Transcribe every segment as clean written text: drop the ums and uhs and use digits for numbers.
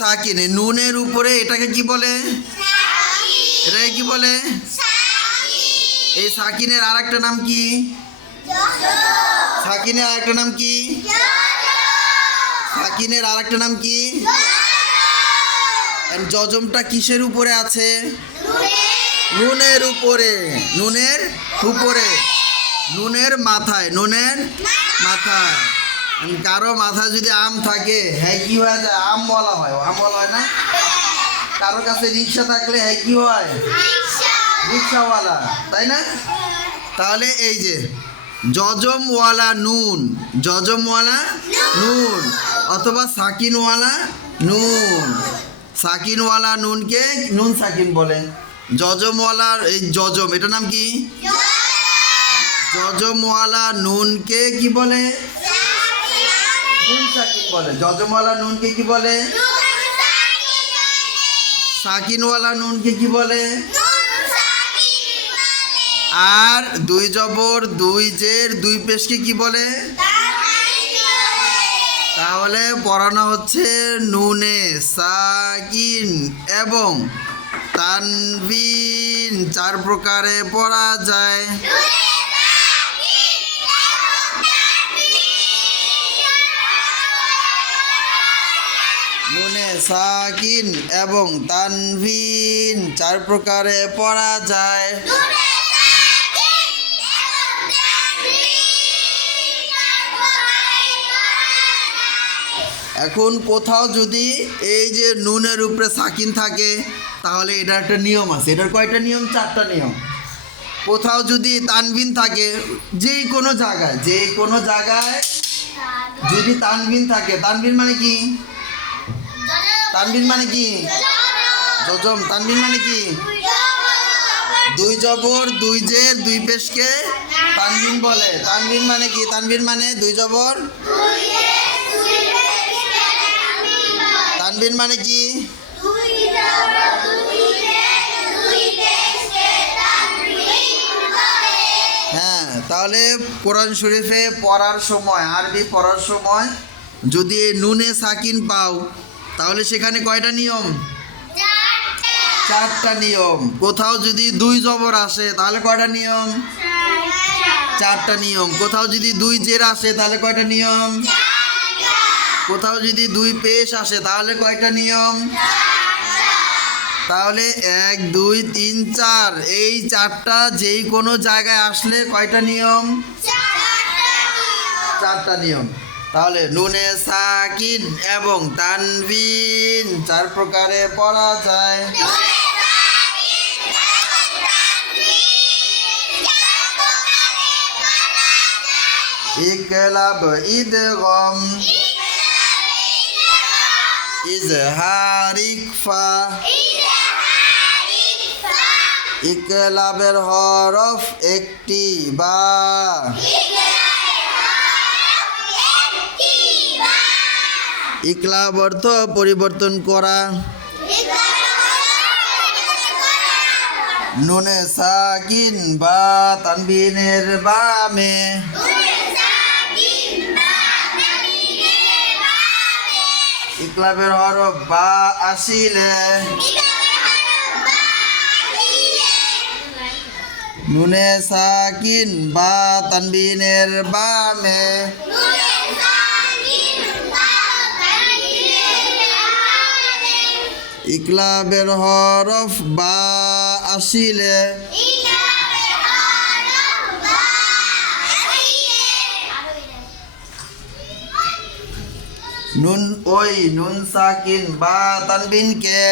সাকিন, নুনের উপরে এটাকে কি বলে? এটাকে কি বলে? এই সাকিনের আর একটা নাম কি? সাকিনের আর একটা নাম কি? সাকিনের আর একটা নাম কি? জজমটা কিসের উপরে আছে? নুনের উপরে। নুনের উপরে, নুনের মাথায়, নুনের মাথায়। কারো মাথায় যদি আম থাকে, হ্যাঁ কি হয়ে যায়? আম বলা হয়, আম বলা হয় না? কারো কাছে রিক্সা থাকলে হ্যাঁ কি হয়? রিক্সাওয়ালা, তাই না? তাহলে এই যে জজমওয়ালা নুন, জজমওয়ালা নুন অথবা সাকিনওয়ালা নুন। সাকিনওয়ালা নুনকে নুন সাকিন বলে। জজমওয়ালার এই জজম, এটার নাম কি? জজমওয়ালা নুনকে কি বলে? নুন সাকিন বলে। জজমওয়ালা নুনকে কি বলে? সাকিনওয়ালা নুনকে কি বলে? আর দুই জবর, দুই জের, দুই পেশকে কি বলে? তাহলে পড়ানো হচ্ছে নুনে সাকিন এবং তানবিন চার প্রকারে পড়া যায়। নুনে সাকিন এবং তানবিন চার প্রকারে পড়া যায়। এখন কোথাও যদি এই যে নুনের উপরে সাকিন থাকে, তাহলে এটার একটা নিয়ম আছে। এটার কয়টা নিয়ম? চারটা নিয়ম। কোথাও যদি তানবিন থাকে, যেই কোনো জায়গায়, যে কোনো জায়গায় যদি তানবিন থাকে, তানবিন মানে কি? তানবিন মানে কি? জজম। তানবিন মানে কি? দুই জবর, দুই জের, দুই পেশকে তানবিন বলে। তানবিন মানে কি? তানবিন মানে দুই জবর। তানবিন মানে কি? হ্যাঁ, তাহলে কোরআন শরীফে পড়ার সময়, আরবি পড়ার সময় যদি নুনে সাকিন পাও, তাহলে সেখানে কয়টা নিয়ম? চারটা নিয়ম। কোথাও যদি দুই জবর আসে, তাহলে কয়টা নিয়ম? চারটা নিয়ম। কোথাও যদি দুই জের আসে, তাহলে কয়টা নিয়ম? কোথাও যদি দুই পেশ আসে, তাহলে কয়টা নিয়ম? তাহলে 1 2 3 4, এই চারটা যেই কোনো জায়গায় আসলে কয়টা নিয়ম? চারটা নিয়ম। তাহলে নুনে সাকিন এবং তানবিন চার প্রকারে পড়া যায়। ইকলাব, ইদগম, ইজহার, ইকফা। ইকলাবের হরফ একটি বা। ইকলাব অর্থ পরিবর্তন করা। নুনে সাকিন বা তানবিনের বামে। ইকলাবের হরফ বা আসিলে নুনে সাকিন বা তানবিনের বামে। ইকলাবের হরফ বা আসিলে নুন, ওই নুন সাকিন বা তানবিনকে,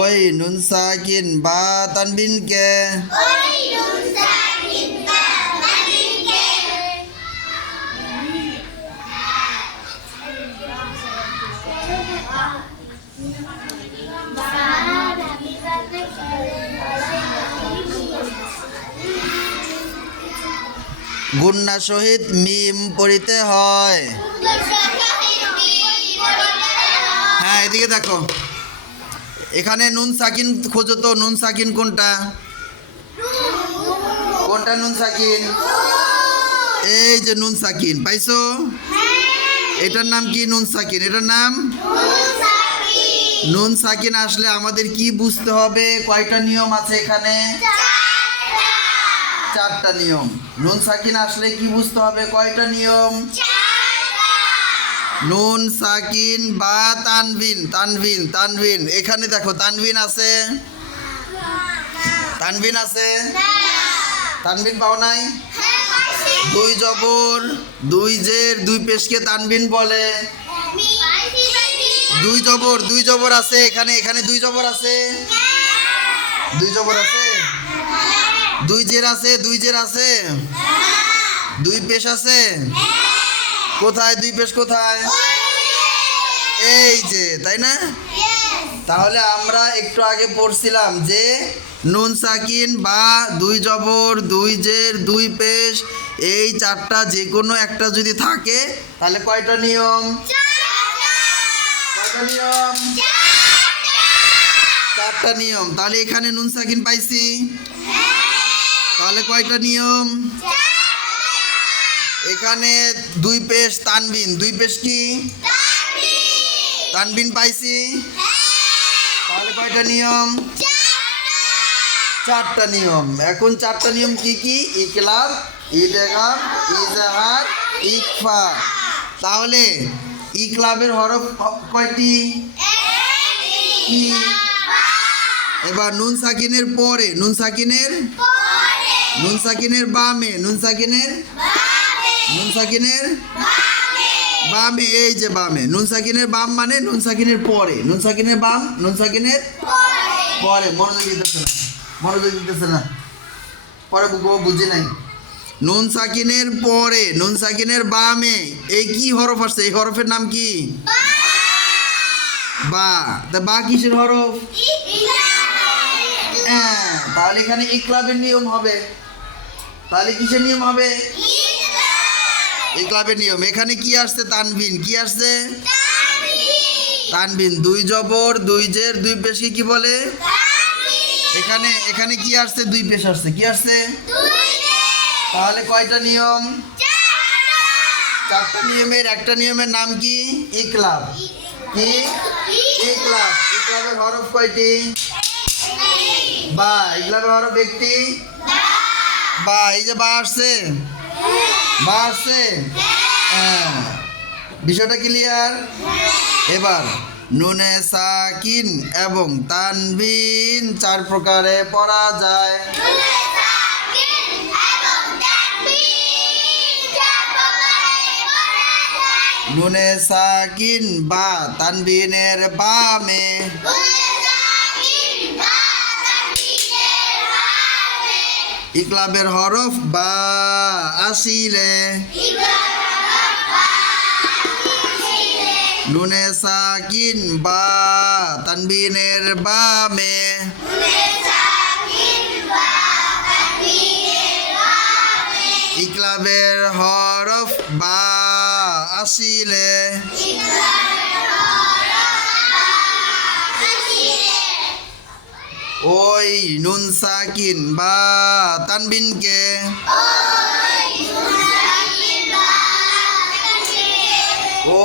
ওই নুন সাকিন বা তানবিনকে গুন্না সহিত মিম পড়িতে হয়। হ্যাঁ, এদিকে দেখো, এখানে নুন সাকিন খোঁজো তো। নুন সাকিন কোনটা? কোনটা নুন সাকিন? এই যে নুন সাকিন পাইছো? এটার নাম কি? নুন সাকিন। এটার নাম নুন সাকিন আসলে আমাদের কি বুঝতে হবে? কয়টা নিয়ম আছে এখানে? 4টা নিয়ম। নুন সাকিন আসলে কি বুঝতে হবে? কয়টা নিয়ম? নুন সাকিন বা তানভিন। তানভিন তানভিন এখানে দেখো, তানভিন আছে? তানভিন আছে? তানভিন পাও নাই? 2 জবর 2 জের 2 পেশকে তানভিন বলে। 2 জবর আছে এখানে। এখানে 2 জবর আছে? 2 জবর আছে? 2 জের আছে? 2 জের আছে? 2 পেশ আছে? কোথায় 2 পেশ কোথায়? এই যে, তাই না? তাহলে আমরা একটু আগে পড়ছিলাম যে নুন সাকিন বা 2 জবর 2 জের 2 পেশ এই 4টা যে কোনো একটা যদি থাকে তাহলে কয়টা নিয়ম? কয়টা নিয়ম? 4টা নিয়ম। তাহলে এখানে নুন সাকিন পাইছি, তাহলে কয়টা নিয়ম? এখানে 2 পেশ তানভিন। 2 পেশ কি? তানভিন পাইছি, তাহলে কয়টা নিয়ম? 4টা নিয়ম। এখন 4টা নিয়ম কি কি? ইকলাব, ইদগাম, ইজহার, ইখফা। তাহলে ইকলাবের হরফ কয়টি? কি? এবার নুন সাকিনের পরে, নুন সাকিনের বামে, নুন সাকিনের বামে, এই যে বামে। নুন সাকিনের বাম মানে নুন সাকিনের পরে। নুন সাকিনের বাম, নুন সাকিনের পরে। মনোযোগ দিতেছে না, পরে বুঝে নাই। নুন সাকিনের পরে, নুন সাকিনের বামে এই কি হরফ আসছে? এই হরফের নাম কি? বা। তা বা কিসের হরফ? হ্যাঁ, তাহলে এখানে ইকলাবের নিয়ম হবে। তাহলে কিসের নিয়ম হবে? ইকলাবের নিয়ম। এখানে কি আসছে? তানভিন। কি আসছে? তানভিন। 2 জবর 2 জের 2 পেশকে কি বলে? এখানে কি আসছে? 2 পেশ আসছে। কি আসছে? তাহলে কয়টা নিয়ম? 4টা নিয়মের একটা নিয়মের নাম কি? ইকলাব। কি? ইকলাব। ইকলাবের হরফ কয়টি? বা। ইকলাবের হরফ একটি? বা। এই যে বা আসছে, বা আসছে। হ্যাঁ, বিষয়টা ক্লিয়ার? এবার নুনে সাকিন এবং তানভিন 4 প্রকারে পড়া যায়। নুনে সাকিন বা তানভিনের বামে, ইকলাবের হরফ বা আসিলে, নুনে সাকিন বা তানভিনের বামে, ইকলাবের হরফ বা আসিলে, ওই নুন সাকিন বা তানভিনকে,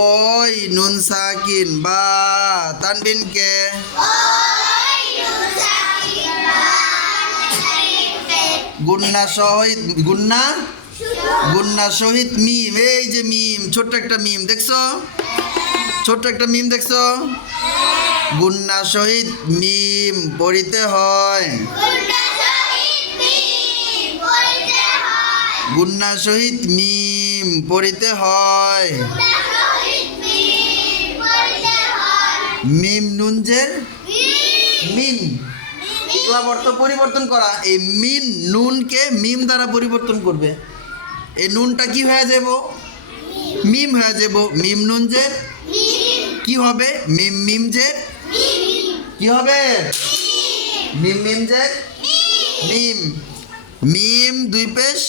ওই নুন সাকিন বা তানভিনকে গুন্না সহিত মিম। এই যে মিম, ছোট্ট একটা মিম দেখছো? ছোট্ট একটা মিম দেখছো? গুন্না সহিত মিম পড়িতে হয়। গুন্না সহিত মিম পড়িতে হয়। মিম নুনজের মিন। ইকলাব অর্থ পরিবর্তন করা। এই মিন নুনকে মিম দ্বারা পরিবর্তন করবে। এই নুনটা কি হয়ে যাব? মিম হয়ে যাব। মিম নুনজের কি হবে? মিম মিমজের কি হবে? মিম মিমজের মিম। মিম 2 পেশ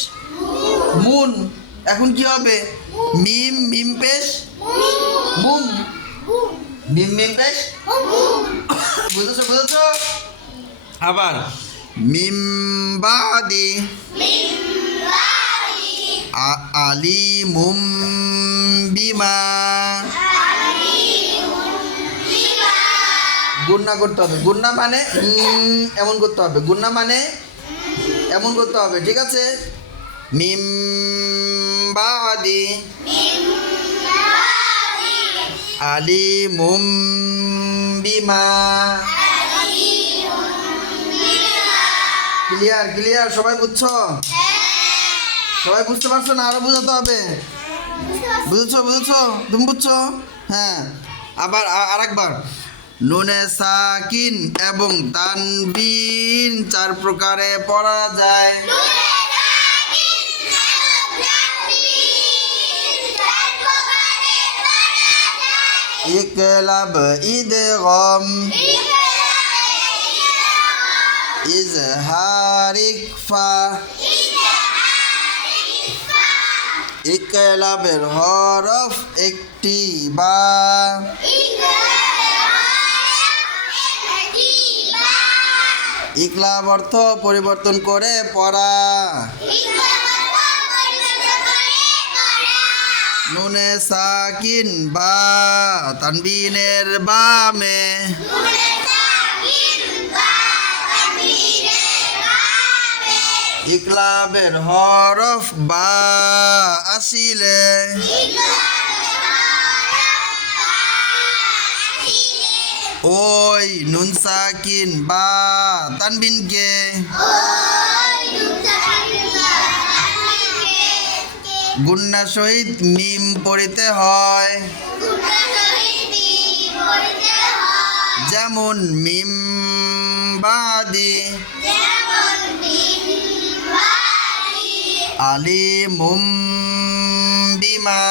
মুন। এখন কি হবে? মিম মিম পেশ মুম। মিম মিম পেশ বুঝেছো? আবার মিম বাদি আলিমুম বিমা গুণনা করতে হবে। গুণনা মানে এমন করতে হবে। গুণনা মানে এমন করতে হবে, ঠিক আছে? মিম বাদি আলিমুম বিমা। ক্লিয়ার ক্লিয়ার, সবাই বুঝছো? সবাই বুঝতে পারছো না? আরো বোঝাতে হবে। বুঝেছো বুঝেছো? তুমি বুঝছো? হ্যাঁ। আবার আরেকবার, নুনে সাকিন এবং তানবিন 4 প্রকারে পড়া যায়। ইকলাব, ইদগম, ইজহার, ইকফা। ইকলাবের হরফ একটি বা। ইকলাব অর্থ পরিবর্তন করে পড়া। নুনে সাকিন বা তানবিনের বামে। ইকলাবের হরফ বা আসিলে। ওই নুন সাকিন বা তানবিনকে গুন্না সহিত মিম পড়িতে হয়। যেমন মিম বাদি আলিমুম বিমা।